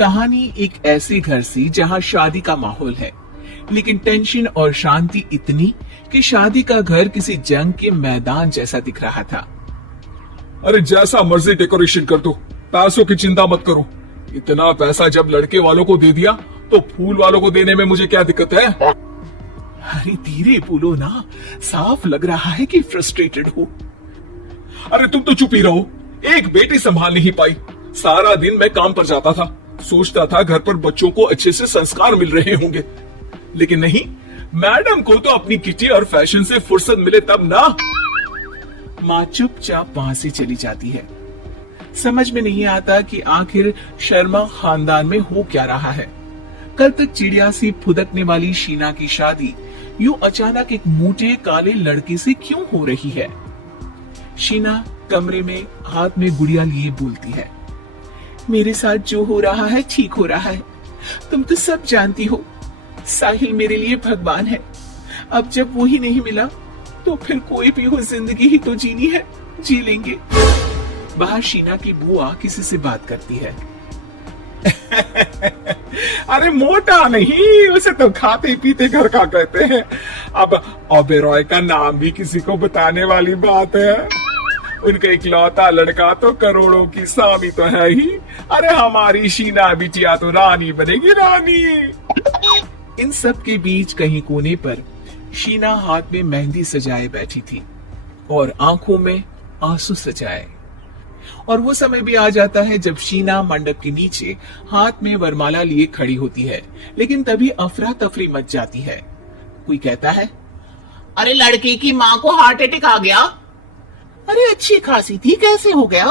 कहानी एक ऐसे घर से जहां शादी का माहौल है, लेकिन टेंशन और शांति इतनी कि शादी का घर किसी जंग के मैदान जैसा दिख रहा था। अरे जैसा मर्जी डेकोरेशन कर दो, पैसों की चिंता मत करो। इतना पैसा जब लड़के वालों को दे दिया तो फूल वालों को देने में मुझे क्या दिक्कत है? अरे धीरे बोलो ना, साफ लग रहा है कि फ्रस्ट्रेटेड हो। अरे तुम तो चुप ही रहो। एक बेटी संभाल नहीं पाई। सारा दिन मैं काम पर जाता था, सोचता था घर पर बच्चों को अच्छे से संस्कार मिल रहे होंगे, लेकिन नहीं, मैडम को तो अपनी किटी और फैशन से फुर्सत मिले तब ना। माँ चुपचाप वहां से चली जाती है। समझ में नहीं आता कि आखिर शर्मा खानदान में हो क्या रहा है। कल तक चिड़िया सी फुदकने वाली शीना की शादी यूं अचानक एक मोटे काले लड़के से क्यों हो रही है? शीना कमरे में हाथ में गुड़िया लिए बोलती है, मेरे साथ जो हो रहा है ठीक हो रहा है। तुम तो सब जानती हो, साहिल मेरे लिए भगवान है। अब जब वो ही नहीं मिला तो फिर कोई भी हो, जिंदगी ही तो जीनी है, जी लेंगे। बाहर शीना की बुआ किसी से बात करती है। अरे मोटा नहीं, उसे तो खाते पीते घर का कहते हैं। अब ओबेरॉय का नाम भी किसी को बताने वाली बात है। उनका इकलौता लड़का तो करोड़ों की स्वामी तो है ही। अरे हमारी शीना बिटिया तो रानी बनेगी, रानी। इन सब के बीच कहीं कोने पर शीना हाथ में मेहंदी सजाए बैठी थी और आंखों में आंसू सजाए। और वो समय भी आ जाता है जब शीना मंडप के नीचे हाथ में वरमाला लिए खड़ी होती है, लेकिन तभी अफरा तफरी मच जाती है। कोई कहता है, अरे लड़की की माँ को हार्ट अटैक आ गया। अरे अच्छी खासी थी, कैसे हो गया?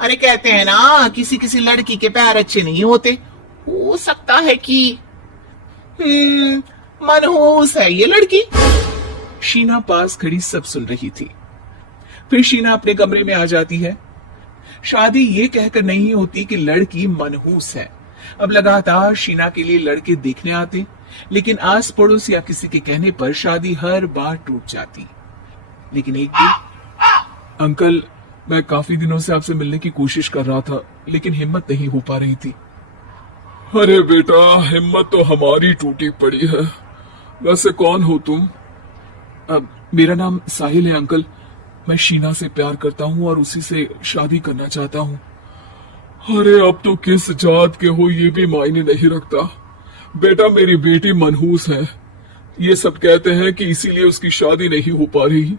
अरे कहते हैं ना, किसी किसी लड़की के पैर अच्छे नहीं होते, हो सकता है कि मनहूस है ये लड़की। शीना पास खड़ी सब सुन रही थी। फिर शीना अपने कमरे में आ जाती है। शादी ये कहकर नहीं होती कि लड़की मनहूस है। अब लगातार शीना के लिए लड़के देखने आते, लेकिन आस पड़ोस या किसी के कहने पर शादी हर बार टूट जाती। लेकिन एक दिन, अंकल, मैं काफी दिनों से आपसे मिलने की कोशिश कर रहा था, लेकिन हिम्मत नहीं हो पा रही थी। अरे बेटा, हिम्मत तो हमारी टूटी पड़ी है। वैसे कौन हो तुम? अब मेरा नाम साहिल है अंकल। मैं शीना से प्यार करता हूँ और उसी से शादी करना चाहता हूँ। अरे अब तो किस जात के हो ये भी मायने नहीं रखता। बेटा, मेरी बेटी मनहूस है। ये सब कहते हैं कि इसीलिए उसकी शादी नहीं हो पा रही।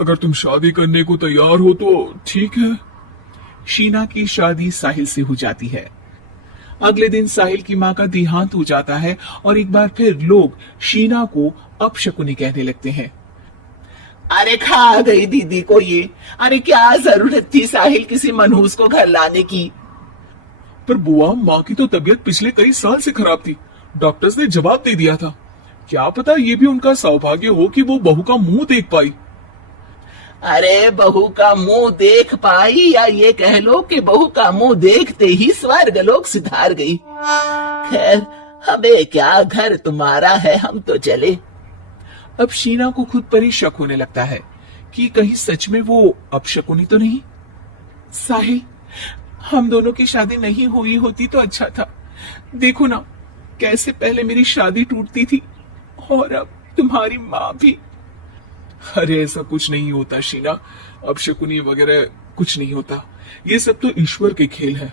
अगर तुम शादी करने को तैयार हो तो ठीक है। शीना की शादी साहिल से हो जाती है। अगले दिन साहिल की माँ का देहांत हो जाता है और एक बार फिर लोग शीना को अपशकुनी कहने लगते हैं। अरे खा गई दीदी को ये। अरे क्या जरूरत थी साहिल किसी मनहूस को घर लाने की? पर बुआ, माँ की तो तबीयत पिछले कई साल से खराब थी। डॉक्टर्स ने जवाब दे दिया था। क्या पता ये भी उनका सौभाग्य हो कि वो बहू का मुंह देख पाई। अरे बहू का मुंह देख पाई, या ये कह लो कि बहू का मुंह देखते ही स्वर्ग लोक सिधार गई। खैर, हमें क्या, घर तुम्हारा है, हम तो चले। अब शीना को खुद पर ही शक होने लगता है कि कहीं सच में वो अपशकुनी तो नहीं। साहिल, हम दोनों की शादी नहीं हुई होती तो अच्छा था। देखो ना, कैसे पहले मेरी शादी टूटती थी और अब तुम्हारी माँ भी। अरे ऐसा कुछ नहीं होता शीना, अपशकुनी वगैरह कुछ नहीं होता। ये सब तो ईश्वर के खेल है।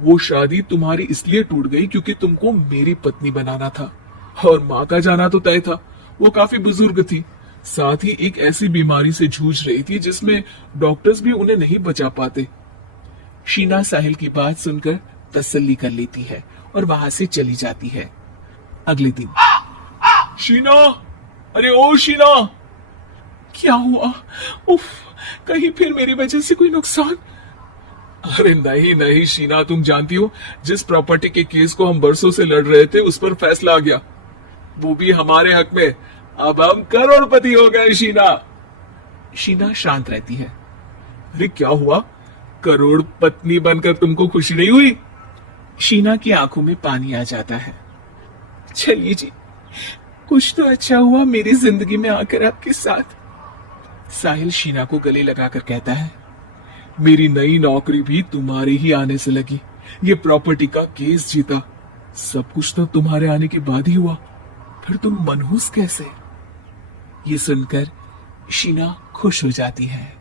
वो शादी तुम्हारी इसलिए टूट गई क्योंकि तुमको मेरी पत्नी बनाना था, और माँ का जाना तो तय था। वो काफी बुजुर्ग थी, साथ ही एक ऐसी बीमारी से जूझ रही थी जिसमें डॉक्टर्स भी उन्हें नहीं बचा पाते। शीना साहिल की बात सुनकर तसल्ली कर लेती है और वहां से चली जाती है। अगले दिन, शीना, अरे ओ शीना। क्या हुआ? उफ, कहीं फिर मेरी वजह से कोई नुकसान? अरे नहीं नहीं शीना, तुम जानती हो, जिस प्रॉपर्टी के केस को हम बरसों से लड़ रहे थे उस पर फैसला आ गया, वो भी हमारे हक में। अब हम करोड़पति हो गए शीना। शीना शांत रहती है। अरे क्या हुआ? करोड़ पत्नी बनकर तुमको खुशी नहीं हुई? शीना की आंखों में पानी आ जाता है। चलिए जी, कुछ तो अच्छा हुआ मेरी जिंदगी में आकर आपके साथ। साहिल शीना को गले लगाकर कहता है, मेरी नई नौकरी भी तुम्हारे ही आने से लगी। ये प्रॉपर्टी का केस जीता। सब कुछ तो तुम्हारे आने के बाद ही हुआ, फिर तुम मनहूस कैसे? ये सुनकर शीना खुश हो जाती है।